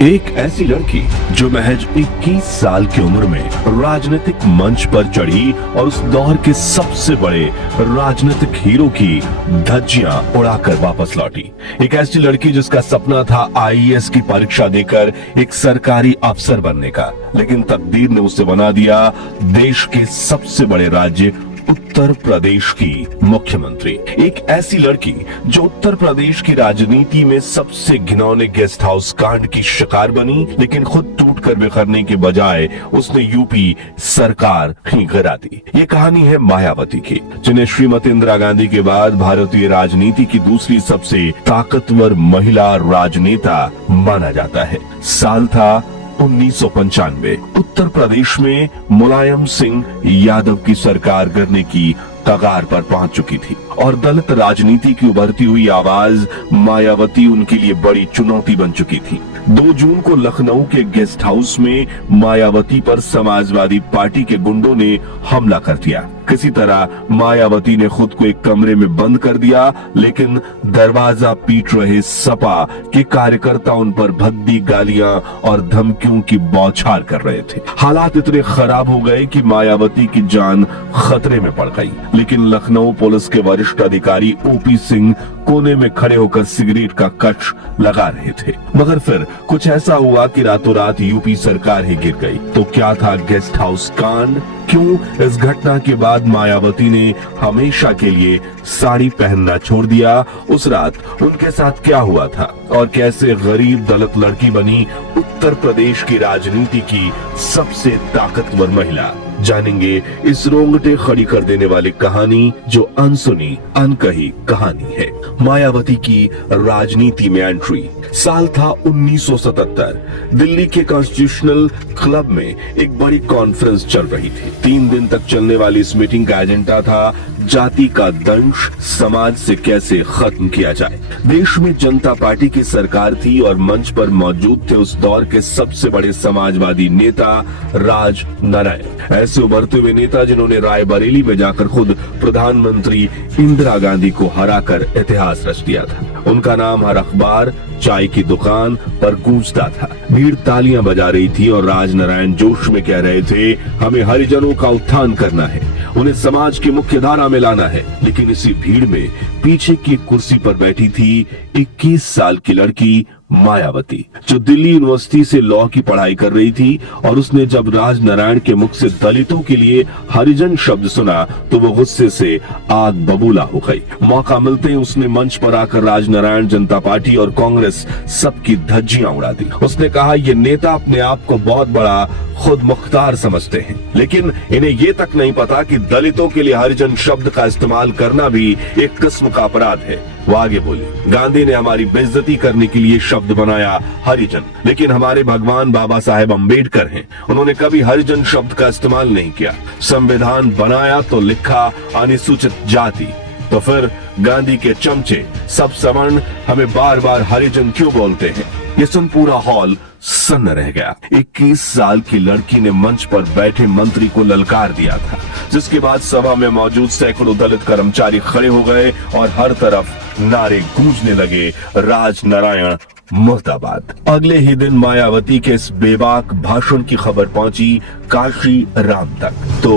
एक ऐसी लड़की जो महज 21 साल की उम्र में राजनीतिक मंच पर चढ़ी और उस दौर के सबसे बड़े राजनीतिक हीरो की धज्जियां उड़ाकर वापस लौटी। एक ऐसी लड़की जिसका सपना था आईएएस की परीक्षा देकर एक सरकारी अफसर बनने का, लेकिन तकदीर ने उसे बना दिया देश के सबसे बड़े राज्य उत्तर प्रदेश की मुख्यमंत्री। एक ऐसी लड़की जो उत्तर प्रदेश की राजनीति में सबसे घिनौने गेस्ट हाउस कांड की शिकार बनी, लेकिन खुद टूटकर बिखरने के बजाय उसने यूपी सरकार ही गिरा दी। ये कहानी है मायावती की, जिन्हें श्रीमती इंदिरा गांधी के बाद भारतीय राजनीति की दूसरी सबसे ताकतवर महिला राजनेता माना जाता है। साल था 1995। उत्तर प्रदेश में मुलायम सिंह यादव की सरकार गिरने की कगार पर पहुंच चुकी थी और दलित राजनीति की उभरती हुई आवाज मायावती उनके लिए बड़ी चुनौती बन चुकी थी। 2 जून को लखनऊ के गेस्ट हाउस में मायावती पर समाजवादी पार्टी के गुंडों ने हमला कर दिया। किसी तरह मायावती ने खुद को एक कमरे में बंद कर दिया, लेकिन दरवाजा पीट रहे सपा के कार्यकर्ता उन पर भद्दी गालियां और धमकियों की बौछार कर रहे थे। हालात इतने खराब हो गए कि मायावती की जान खतरे में पड़ गई, लेकिन लखनऊ पुलिस के वरिष्ठ अधिकारी ओपी सिंह कोने में खड़े होकर सिगरेट का कच लगा रहे थे। मगर फिर कुछ ऐसा हुआ कि रातों रात यूपी सरकार ही गिर गई। तो क्या था गेस्ट हाउस कांड? क्यों इस घटना के बाद मायावती ने हमेशा के लिए साड़ी पहनना छोड़ दिया? उस रात उनके साथ क्या हुआ था और कैसे गरीब दलित लड़की बनी उत्तर प्रदेश की राजनीति की सबसे ताकतवर महिला? जानेंगे इस रोंगटे खड़ी कर देने वाली कहानी, जो अनसुनी अनकही कहानी है। मायावती की राजनीति में एंट्री। साल था 1977। दिल्ली के कॉन्स्टिट्यूशनल क्लब में एक बड़ी कॉन्फ्रेंस चल रही थी। 3 दिन तक चलने वाली इस मीटिंग का एजेंडा था जाति का दंश समाज से कैसे खत्म किया जाए। देश में जनता पार्टी की सरकार थी और मंच पर मौजूद थे उस दौर के सबसे बड़े समाजवादी नेता राज नारायण। ऐसे उभरते हुए नेता जिन्होंने रायबरेली में जाकर खुद प्रधानमंत्री इंदिरा गांधी को हराकर इतिहास रच दिया था। उनका नाम हर अखबार, चाय की दुकान पर गूंजता था। भीड़ तालियां बजा रही थी और राज नारायण जोश में कह रहे थे, हमें हरिजनों का उत्थान करना है, उन्हें समाज की मुख्य धारा में लाना है। लेकिन इसी भीड़ में पीछे की कुर्सी पर बैठी थी 21 साल की लड़की मायावती, जो दिल्ली यूनिवर्सिटी से लॉ की पढ़ाई कर रही थी। और उसने जब राज नारायण के मुख से दलितों के लिए हरिजन शब्द सुना तो वो गुस्से से आग बबूला हो गई। मौका मिलते ही उसने मंच पर आकर राज नारायण, जनता पार्टी और कांग्रेस सबकी धज्जियां उड़ा दी। उसने कहा, ये नेता अपने आप को बहुत बड़ा खुद मुख्तार समझते हैं, लेकिन इन्हें ये तक नहीं पता कि दलितों के लिए हरिजन शब्द का इस्तेमाल करना भी एक किस्म का अपराध है। वो आगे बोली, गांधी ने हमारी बेइज्जती करने के लिए शब्द बनाया हरिजन, लेकिन हमारे भगवान बाबा साहेब अम्बेडकर हैं, उन्होंने कभी हरिजन शब्द का इस्तेमाल नहीं किया। संविधान बनाया तो लिखा अनुसूचित जाति, तो फिर गांधी के चमचे सब सवर्ण हमें बार बार हरिजन क्यों बोलते हैं? ये सुन पूरा हॉल सन्न रह गया। 21 साल की लड़की ने मंच पर बैठे मंत्री को ललकार दिया था, जिसके बाद सभा में मौजूद सैकड़ों दलित कर्मचारी खड़े हो गए और हर तरफ नारे गूंजने लगे, राज नारायण मुर्दाबाद। अगले ही दिन मायावती के इस बेबाक भाषण की खबर पहुंची काशी राम तक। तो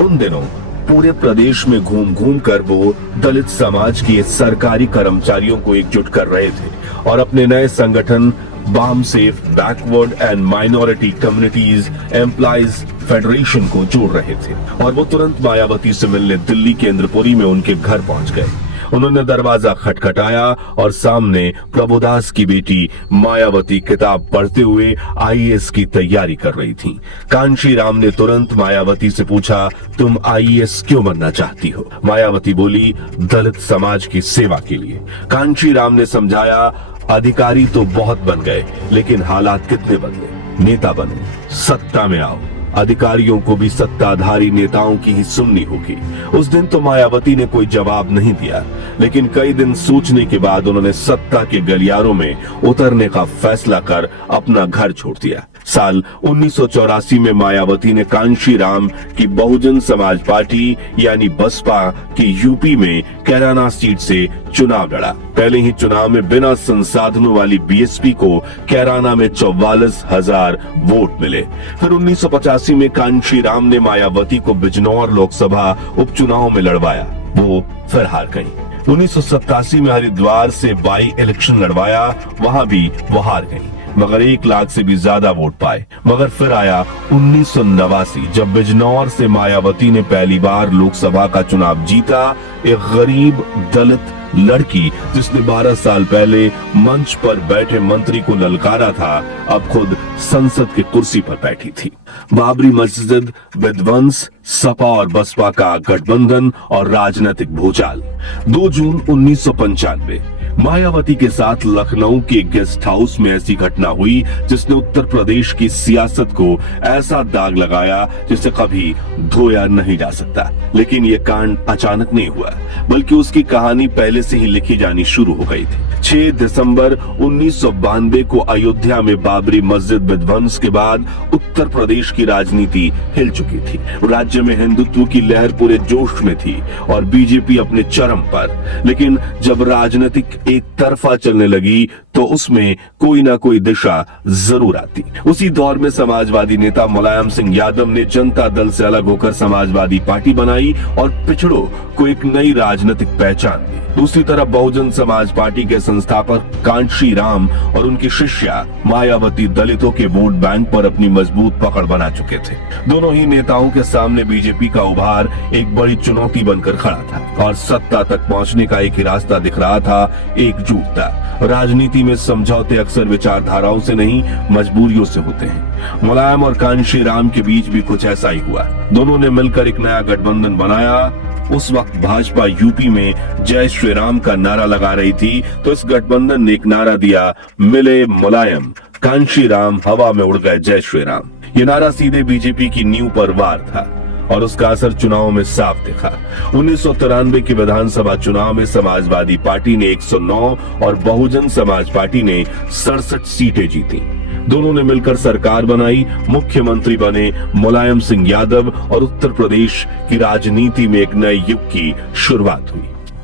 उन दिनों पूरे प्रदेश में घूम घूम कर वो दलित समाज के सरकारी कर्मचारियों को एकजुट कर रहे थे और अपने नए संगठन BAMCEF backward and minority communities employees federation को जोड़ रहे थे। और वो तुरंत मायावती से मिलने दिल्ली के इंद्रपुरी में उनके घर पहुंच गए। उन्होंने दरवाजा खटखटाया और सामने प्रभुदास की बेटी मायावती किताब पढ़ते हुए आईएएस की तैयारी कर रही थी। कांशी राम ने तुरंत मायावती से पूछा, तुम आईएएस क्यों बनना चाहती हो? मायावती बोली, दलित समाज की सेवा के लिए। कांशी राम ने समझाया, अधिकारी तो बहुत बन गए, लेकिन हालात कितने बदले? नेता बनो, सत्ता में आओ, अधिकारियों को भी सत्ताधारी नेताओं की ही सुननी होगी। उस दिन तो मायावती ने कोई जवाब नहीं दिया, लेकिन कई दिन सोचने के बाद उन्होंने सत्ता के गलियारों में उतरने का फैसला कर अपना घर छोड़ दिया। साल 1984 में मायावती ने कांशीराम की बहुजन समाज पार्टी यानी बसपा की यूपी में कैराना सीट से चुनाव लड़ा। पहले ही चुनाव में बिना संसाधनों वाली बीएसपी को कैराना में 44,000 वोट मिले। फिर 1985 में कांशीराम ने मायावती को बिजनौर लोकसभा उपचुनाव में लड़वाया, वो फिर हार गई। 1987 में हरिद्वार से बाई इलेक्शन लड़वाया, वहां भी वो हार गई, मगर 1 लाख से भी ज्यादा वोट पाए। मगर फिर आया 1989 जब बिजनौर से मायावती ने पहली बार लोकसभा का चुनाव जीता। एक गरीब दलित लड़की जिसने 12 साल पहले मंच पर बैठे मंत्री को ललकारा था, अब खुद संसद की कुर्सी पर बैठी थी। बाबरी मस्जिद विध्वंस, सपा और बसपा का गठबंधन और राजनीतिक भूचाल। 2 जून 1995 मायावती के साथ लखनऊ के गेस्ट हाउस में ऐसी घटना हुई जिसने उत्तर प्रदेश की सियासत को ऐसा दाग लगाया जिसे कभी धोया नहीं जा सकता। लेकिन यह कांड अचानक नहीं हुआ, बल्कि उसकी कहानी पहले से ही लिखी जानी शुरू हो गई थी। 6 दिसंबर 1992 को अयोध्या में बाबरी मस्जिद विध्वंस के बाद उत्तर प्रदेश की राजनीति हिल चुकी थी। राज्य में हिंदुत्व की लहर पूरे जोश में थी और बीजेपी अपने चरम पर। लेकिन जब राजनीतिक एक तरफा चलने लगी तो उसमें कोई ना कोई दिशा जरूर आती। उसी दौर में समाजवादी नेता मुलायम सिंह यादव ने जनता दल से अलग होकर समाजवादी पार्टी बनाई और पिछड़ों को एक नई राजनीतिक पहचान दी। दूसरी तरफ बहुजन समाज पार्टी के संस्थापक कांशीराम और उनकी शिष्या मायावती दलितों के वोट बैंक पर अपनी मजबूत पकड़ बना चुके थे। दोनों ही नेताओं के सामने बीजेपी का उभार एक बड़ी चुनौती बनकर खड़ा था और सत्ता तक पहुंचने का एक ही रास्ता दिख रहा था, एकजुटता। राजनीति में समझौते अक्सर विचारधाराओं से नहीं, मजबूरियों से होते हैं। मुलायम और कांशीराम के बीच भी कुछ ऐसा ही हुआ। दोनों ने मिलकर एक नया गठबंधन बनाया। उस वक्त भाजपा यूपी में जय श्री राम का नारा लगा रही थी, तो इस गठबंधन ने एक नारा दिया, मिले मुलायम, कांशीराम, हवा में उड़ गए जय श्री राम। ये नारा सीधे बीजेपी की नींव पर वार था और उसका असर चुनाव में साफ दिखा। 1993 के विधानसभा चुनाव में समाजवादी पार्टी ने 109 और बहुजन समाज पार्टी ने 67 सीटें जीती। दोनों ने मिलकर सरकार बनाई, मुख्यमंत्री बने मुलायम सिंह यादव और उत्तर प्रदेश की राजनीति में एक नए युग की शुरुआत हुई।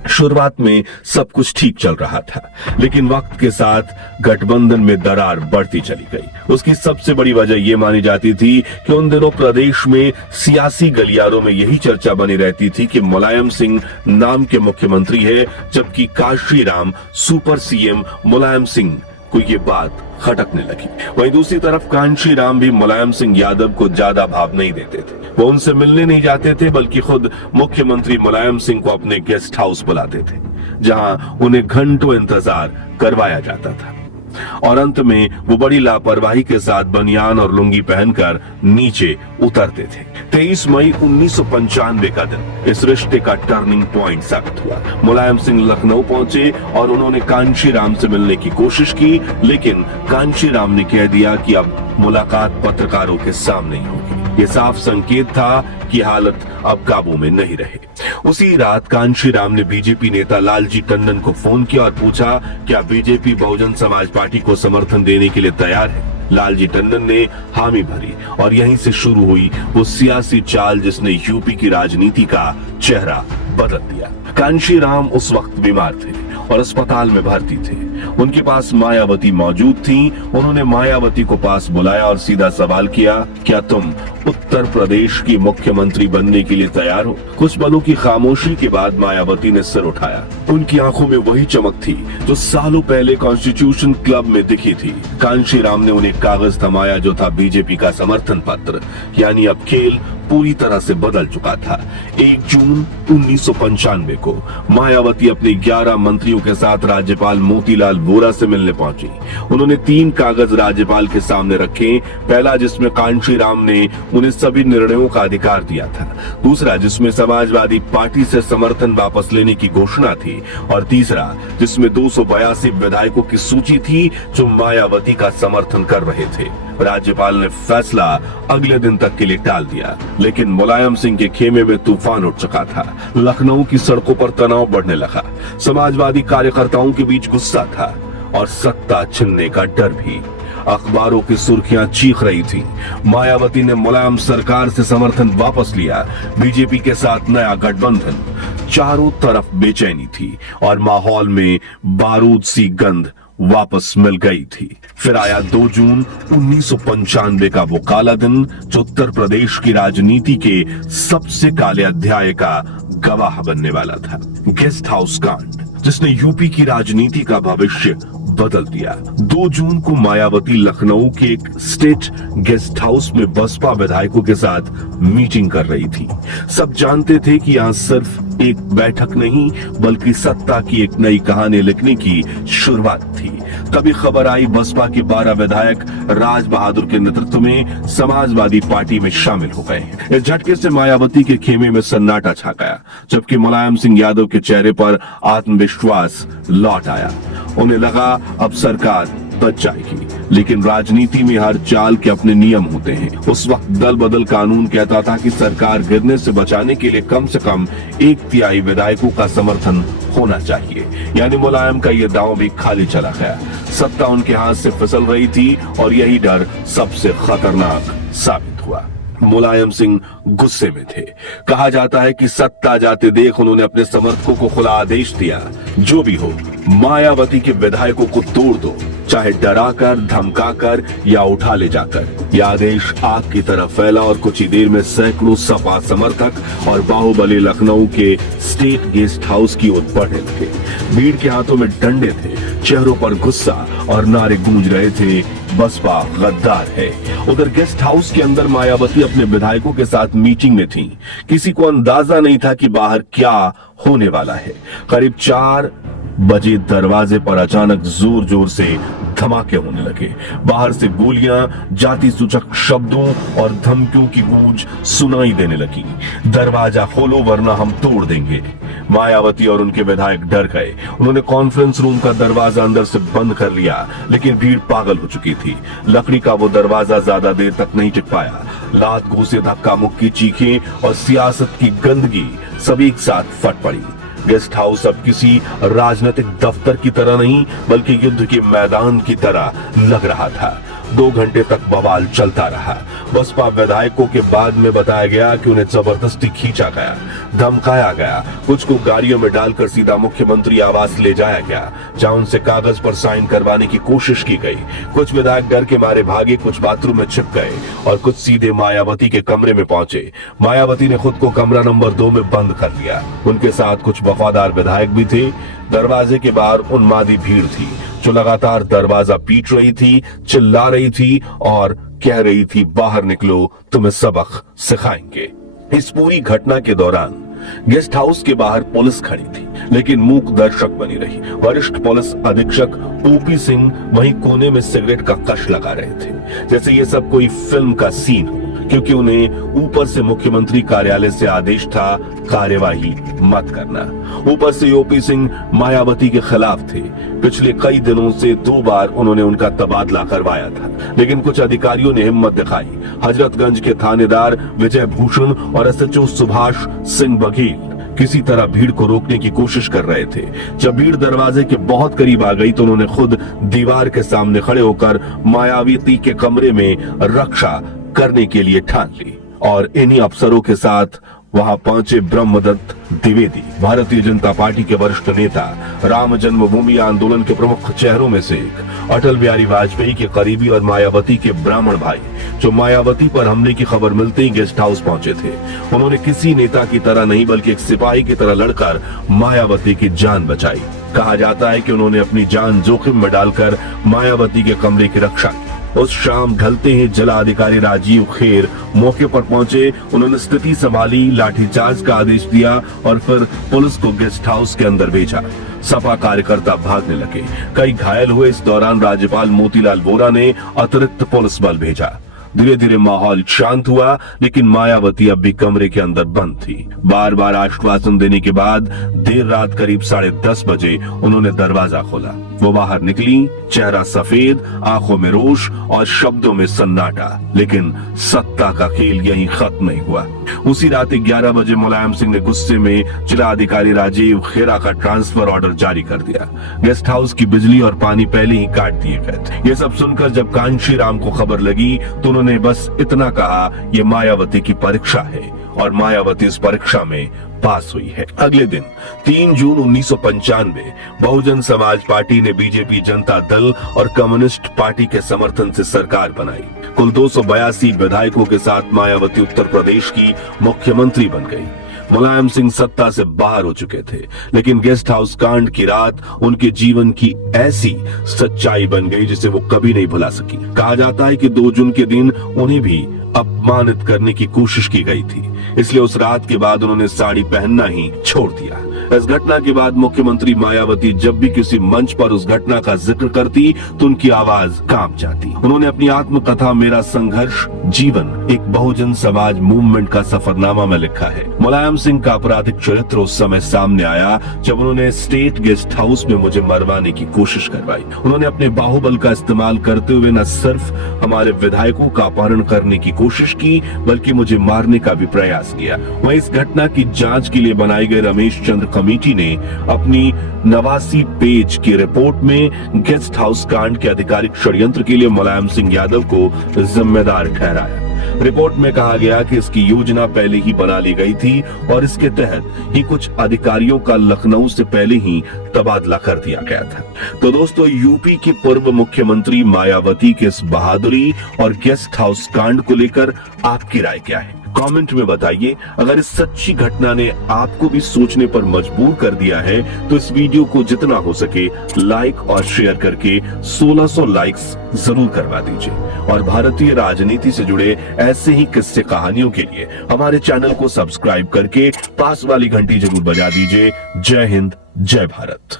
शुरुआत में सब कुछ ठीक चल रहा था, लेकिन वक्त के साथ गठबंधन में दरार बढ़ती चली गई। उसकी सबसे बड़ी वजह यह मानी जाती थी कि उन दिनों प्रदेश में सियासी गलियारों में यही चर्चा बनी रहती थी कि मुलायम सिंह नाम के मुख्यमंत्री है, जबकि कांशीराम सुपर सीएम मुलायम सिंह को ये बात खटकने लगी। वहीं दूसरी तरफ कांशीराम भी मुलायम सिंह यादव को ज्यादा भाव नहीं देते थे। वो उनसे मिलने नहीं जाते थे, बल्कि खुद मुख्यमंत्री मुलायम सिंह को अपने गेस्ट हाउस बुलाते थे, जहां उन्हें घंटों इंतजार करवाया जाता था। और अंत में वो बड़ी लापरवाही के साथ बनियान और लुंगी पहनकर नीचे उतरते थे। 23 मई 1995 का दिन इस रिश्ते का टर्निंग पॉइंट साबित हुआ। मुलायम सिंह लखनऊ पहुंचे और उन्होंने कांशीराम से मिलने की कोशिश की, लेकिन कांशीराम ने कह दिया कि अब मुलाकात पत्रकारों के सामने ही होगी। ये साफ संकेत था कि हालत अब काबू में नहीं रहे। उसी रात कांशीराम ने बीजेपी नेता लालजी टंडन को फोन किया और पूछा, क्या बीजेपी बहुजन समाज पार्टी को समर्थन देने के लिए तैयार है? लालजी टंडन ने हामी भरी और यहीं से शुरू हुई वो सियासी चाल जिसने यूपी की राजनीति का चेहरा बदल दिया। कांशीराम उस वक्त बीमार थे और अस्पताल में भर्ती थे। उनके पास मायावती मौजूद थी। उन्होंने मायावती को पास बुलाया और सीधा सवाल किया, क्या तुम उत्तर प्रदेश की मुख्यमंत्री बनने के लिए तैयार हो? कुछ पलों की खामोशी के बाद मायावती ने सिर उठाया। उनकी आंखों में वही चमक थी जो सालों पहले कॉन्स्टिट्यूशन क्लब में दिखी थी। कांशीराम ने उन्हें कागज थमाया जो था बीजेपी का समर्थन पत्र, यानी अब खेल पूरी तरह से बदल चुका था। 1 जून 1995 को मायावती अपने 11 मंत्रियों के साथ राज्यपाल मोतीलाल वोरा से मिलने पहुंची। उन्होंने 3 कागज राज्यपाल के सामने रखे। पहला जिसमें कांशीराम ने उन्हें सभी निर्णयों का अधिकार दिया था, दूसरा जिसमें समाजवादी पार्टी से समर्थन वापस लेने की घोषणा थी, और तीसरा जिसमें 282 विधायकों की सूची थी जो मायावती का समर्थन कर रहे थे। राज्यपाल ने फैसला अगले दिन तक के लिए टाल दिया, लेकिन मुलायम सिंह के खेमे में तूफान उठ चुका था। लखनऊ की सड़कों पर तनाव बढ़ने लगा। समाजवादी कार्यकर्ताओं के बीच गुस्सा था और सत्ता छीनने का डर भी। अखबारों की सुर्खियां चीख रही थी। मायावती ने मुलायम सरकार से समर्थन वापस लिया, बीजेपी के साथ नया गठबंधन। चारों तरफ बेचैनी थी और माहौल में बारूद सी गंध वापस मिल गई थी। फिर आया 2 जून 1995 का वो काला दिन जो उत्तर प्रदेश की राजनीति के सबसे काले अध्याय का गवाह बनने वाला था। गेस्ट हाउस कांड, जिसने यूपी की राजनीति का भविष्य बदल दिया। 2 जून को मायावती लखनऊ के एक स्टेट गेस्ट हाउस में बसपा विधायकों के साथ मीटिंग कर रही थी। सब जानते थे कि यहाँ सिर्फ एक बैठक नहीं बल्कि सत्ता की एक नई कहानी लिखने की शुरुआत थी। तभी खबर आई बसपा के 12 विधायक राज बहादुर के नेतृत्व में समाजवादी पार्टी में शामिल हो गए। इस झटके से मायावती के खेमे में सन्नाटा छा गया, जबकि मुलायम सिंह यादव के चेहरे पर आत्मविश्वास लौट आया। उन्हें लगा अब सरकार बच जाएगी, लेकिन राजनीति में हर चाल के अपने नियम होते हैं। उस वक्त दल बदल कानून कहता था कि सरकार गिरने से बचाने के लिए कम से कम 1/3 विधायकों का समर्थन होना चाहिए। यानी मुलायम का ये दांव भी खाली चला गया। सत्ता उनके हाथ से फिसल रही थी और यही डर सबसे खतरनाक साबित हुआ। मुलायम सिंह गुस्से में थे। कहा जाता है कि सत्ता जाते देख उन्होंने अपने समर्थकों को खुला आदेश दिया, जो भी हो मायावती के विधायकों को तोड़ दो, चाहे डराकर, धमकाकर या उठा ले जाकर। यह आदेश आग की तरह फैला और कुछ ही देर में सैकड़ों सपा समर्थक और बाहुबली लखनऊ के स्टेट गेस्ट हाउस की ओर बढ़ने लगे। भीड़ के हाथों में डंडे थे, चेहरों पर गुस्सा और नारे गूंज रहे थे, बसपा गद्दार है। उधर गेस्ट हाउस के अंदर मायावती अपने विधायकों के साथ मीटिंग में थी। किसी को अंदाजा नहीं था कि बाहर क्या होने वाला है। करीब 4 बजे दरवाजे पर अचानक जोर जोर से धमाके होने लगे। बाहर से गोलियां, जाति सूचक शब्दों और धमकियों की गूंज सुनाई देने लगी। दरवाजा खोलो वरना हम तोड़ देंगे। मायावती और उनके विधायक डर गए। उन्होंने कॉन्फ्रेंस रूम का दरवाजा अंदर से बंद कर लिया, लेकिन भीड़ पागल हो चुकी थी। लकड़ी का वो दरवाजा ज्यादा देर तक नहीं टिक पाया। लात, घूंसे, धक्का मुक्की, चीखें और सियासत की गंदगी सब एक साथ फट पड़ी। गेस्ट हाउस अब किसी राजनीतिक दफ्तर की तरह नहीं बल्कि युद्ध के मैदान की तरह लग रहा था। 2 घंटे तक बवाल चलता रहा। बसपा विधायकों के बाद में बताया गया कि उन्हें जबरदस्ती खींचा गया, धमकाया गया, कुछ को गाड़ियों में डालकर सीधा मुख्यमंत्री आवास ले जाया गया, जहां उनसे कागज पर साइन करवाने की कोशिश की गई। कुछ विधायक डर के मारे भागे, कुछ बाथरूम में छिप गए और कुछ सीधे मायावती के कमरे में पहुंचे। मायावती ने खुद को कमरा नंबर 2 में बंद कर लिया। उनके साथ कुछ वफादार विधायक भी थे। दरवाजे के बाहर उन्मादी भीड़ थी जो लगातार दरवाजा पीट रही थी, चिल्ला रही थी और कह रही थी, बाहर निकलो, तुम्हें सबक सिखाएंगे। इस पूरी घटना के दौरान गेस्ट हाउस के बाहर पुलिस खड़ी थी, लेकिन मूक दर्शक बनी रही। वरिष्ठ पुलिस अधीक्षक ओपी सिंह वहीं कोने में सिगरेट का कश लगा रहे थे, जैसे ये सब कोई फिल्म का सीन हो, क्योंकि उन्हें ऊपर से मुख्यमंत्री कार्यालय से आदेश था कार्यवाही मत करना। ऊपर से ओपी सिंह मायावती के खिलाफ थे। पिछले कई दिनों से 2 बार उन्होंने उनका तबादला करवाया था, लेकिन कुछ अधिकारियों ने हिम्मत दिखाई। हजरतगंज के थानेदार विजय भूषण और एसएचओ सुभाष सिंह बघेल किसी तरह भीड़ को रोकने की कोशिश कर रहे थे। जब भीड़ दरवाजे के बहुत करीब आ गई तो उन्होंने खुद दीवार के सामने खड़े होकर मायावती के कमरे में रक्षा करने के लिए ठान ली। और इन्हीं अफसरों के साथ वहां पहुंचे ब्रह्मदत्त द्विवेदी, भारतीय जनता पार्टी के वरिष्ठ नेता, राम जन्मभूमि आंदोलन के प्रमुख चेहरों में से एक, अटल बिहारी वाजपेयी के करीबी और मायावती के ब्राह्मण भाई, जो मायावती पर हमले की खबर मिलते ही गेस्ट हाउस पहुंचे थे। उन्होंने किसी नेता की तरह नहीं बल्कि एक सिपाही की तरह लड़कर मायावती की जान बचाई। कहा जाता है कि उन्होंने अपनी जान जोखिम में डालकर मायावती के कमरे की रक्षा की। उस शाम ढलते ही जिला अधिकारी राजीव खेर मौके पर पहुंचे। उन्होंने स्थिति संभाली, लाठीचार्ज का आदेश दिया और फिर पुलिस को गेस्ट हाउस के अंदर भेजा। सपा कार्यकर्ता भागने लगे, कई घायल हुए। इस दौरान राज्यपाल मोतीलाल वोरा ने अतिरिक्त पुलिस बल भेजा। धीरे धीरे माहौल शांत हुआ, लेकिन मायावती अब भी कमरे के अंदर बंद थी। बार बार आश्वासन देने के बाद देर रात करीब 10:30 बजे उन्होंने दरवाजा खोला। वो बाहर निकली, चेहरा सफेद, आंखों में रोष और शब्दों में सन्नाटा। लेकिन सत्ता का खेल यहीं खत्म नहीं हुआ। उसी रात 11 बजे मुलायम सिंह ने गुस्से में जिलाधिकारी राजीव खेरा का ट्रांसफर ऑर्डर जारी कर दिया। गेस्ट हाउस की बिजली और पानी पहले ही काट दिए गए थे। ये सब सुनकर जब कांशी राम को खबर लगी तो उन्होंने बस इतना कहा, ये मायावती की परीक्षा है, और मायावती इस परीक्षा में पास हुई है। अगले दिन 3 जून 1995 बहुजन समाज पार्टी ने बीजेपी जनता दल और कम्युनिस्ट पार्टी के समर्थन से सरकार बनाई। कुल 282 विधायकों के साथ मायावती उत्तर प्रदेश की मुख्यमंत्री बन गई। मुलायम सिंह सत्ता से बाहर हो चुके थे, लेकिन गेस्ट हाउस कांड की रात उनके जीवन की ऐसी सच्चाई बन गई जिसे वो कभी नहीं भुला सकी। कहा जाता है कि 2 जून के दिन उन्हें भी अपमानित करने की कोशिश की गई थी, इसलिए उस रात के बाद उन्होंने साड़ी पहनना ही छोड़ दिया। इस घटना के बाद मुख्यमंत्री मायावती जब भी किसी मंच पर उस घटना का जिक्र करती तो उनकी आवाज कांप जाती। उन्होंने अपनी आत्मकथा मेरा संघर्ष जीवन एक बहुजन समाज मूवमेंट का सफरनामा में लिखा है। मुलायम सिंह का आपराधिक चरित्र उस समय सामने आया जब उन्होंने स्टेट गेस्ट हाउस में मुझे मरवाने की कोशिश करवाई। उन्होंने अपने बाहुबल का इस्तेमाल करते हुए न सिर्फ हमारे विधायकों का अपहरण करने की कोशिश की, बल्कि मुझे मारने का भी प्रयास किया। वहीं इस घटना की जांच के लिए बनाई गई रमेश चंद्र कमेटी ने अपनी 89 पेज की रिपोर्ट में गेस्ट हाउस कांड के आधिकारिक षड्यंत्र के लिए मुलायम सिंह यादव को जिम्मेदार ठहराया। रिपोर्ट में कहा गया कि इसकी योजना पहले ही बना ली गई थी और इसके तहत ही कुछ अधिकारियों का लखनऊ से पहले ही तबादला कर दिया गया था। तो दोस्तों, यूपी की पूर्व मुख्यमंत्री मायावती के इस बहादुरी और गेस्ट हाउस कांड को लेकर आपकी राय क्या है? कमेंट में बताइए। अगर इस सच्ची घटना ने आपको भी सोचने पर मजबूर कर दिया है तो इस वीडियो को जितना हो सके लाइक और शेयर करके 1600 लाइक्स जरूर करवा दीजिए। और भारतीय राजनीति से जुड़े ऐसे ही किस्से कहानियों के लिए हमारे चैनल को सब्सक्राइब करके पास वाली घंटी जरूर बजा दीजिए। जय हिंद, जय भारत।